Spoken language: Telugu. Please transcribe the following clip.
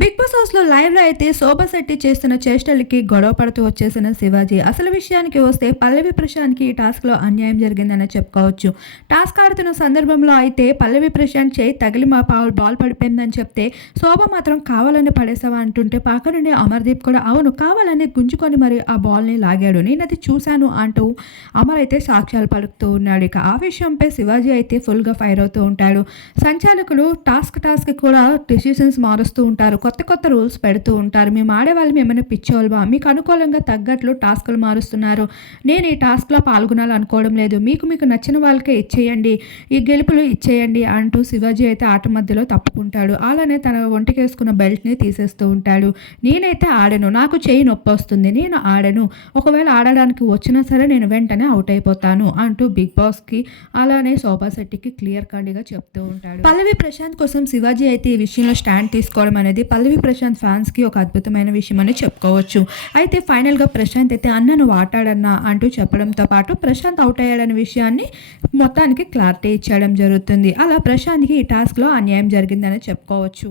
బిగ్ బాస్ హౌస్లో లైవ్లో అయితే శోభా శెట్టి చేస్తున్న చేష్టలకి గొడవ పడుతూ వచ్చేసిన శివాజీ. అసలు విషయానికి వస్తే పల్లవి ప్రశాంత్కి ఈ టాస్క్లో అన్యాయం జరిగిందని చెప్పుకోవచ్చు. టాస్క్ ఆడుతున్న సందర్భంలో అయితే పల్లవి ప్రశాంత్ చేయి తగిలి మా పావులు బాల్ పడిపోయిందని చెప్తే శోభ మాత్రం కావాలని పడేసావా అంటుంటే పక్క నుండి అమర్దీప్ కూడా అవును కావాలని గుంజుకొని మరి ఆ బాల్ని లాగాడు. నేను అది చూశాను అంటూ అమర్ అయితే సాక్ష్యాలు పలుకుతూ ఉన్నాడు. ఇక ఆ విషయంపై శివాజీ అయితే ఫుల్గా ఫైర్ అవుతూ ఉంటాడు. సంచాలకులు టాస్క్ టాస్క్ కూడా డిసిషన్స్ మారుస్తూ ఉంటారు. కొత్త కొత్త రూల్స్ పెడుతూ ఉంటారు. మేము ఆడేవాళ్ళు ఏమైనా పిచ్చోళ్ళమా? మీకు అనుకూలంగా తగ్గట్లు టాస్కులు మారుస్తున్నారు. నేను ఈ టాస్క్లో పాల్గొనాలనుకోవడం లేదు. మీకు మీకు నచ్చిన వాళ్ళకే ఇచ్చేయండి. ఈ గెలుపులు ఇచ్చేయండి అంటూ శివాజీ అయితే ఆట మధ్యలో తప్పుకుంటాడు. అలానే తన ఒంటికేసుకున్న బెల్ట్ని తీసేస్తూ ఉంటాడు. నేనైతే ఆడను. నాకు చేయి నొప్పి వస్తుంది. నేను ఆడను. ఒకవేళ ఆడడానికి వచ్చినా సరే నేను వెంటనే అవుట్ అయిపోతాను అంటూ బిగ్ బాస్కి అలానే శోభా శెట్టికి క్లియర్ కట్గా చెప్తూ ఉంటాడు. పల్లవి ప్రశాంత్ కోసం శివాజీ అయితే ఈ విషయంలో స్టాండ్ తీసుకోవడం అనేది పల్లవి ప్రశాంత్ ఫ్యాన్స్కి ఒక అద్భుతమైన విషయం అని చెప్పుకోవచ్చు. అయితే ఫైనల్గా ప్రశాంత్ అయితే అన్న నువ్వు ఆటాడన్నా అంటూ చెప్పడంతో పాటు ప్రశాంత్ అవుట్ అయ్యాడనే విషయాన్ని మొత్తానికి క్లారిటీ ఇచ్చేయడం జరుగుతుంది. అలా ప్రశాంత్కి ఈ టాస్క్లో అన్యాయం జరిగిందని చెప్పుకోవచ్చు.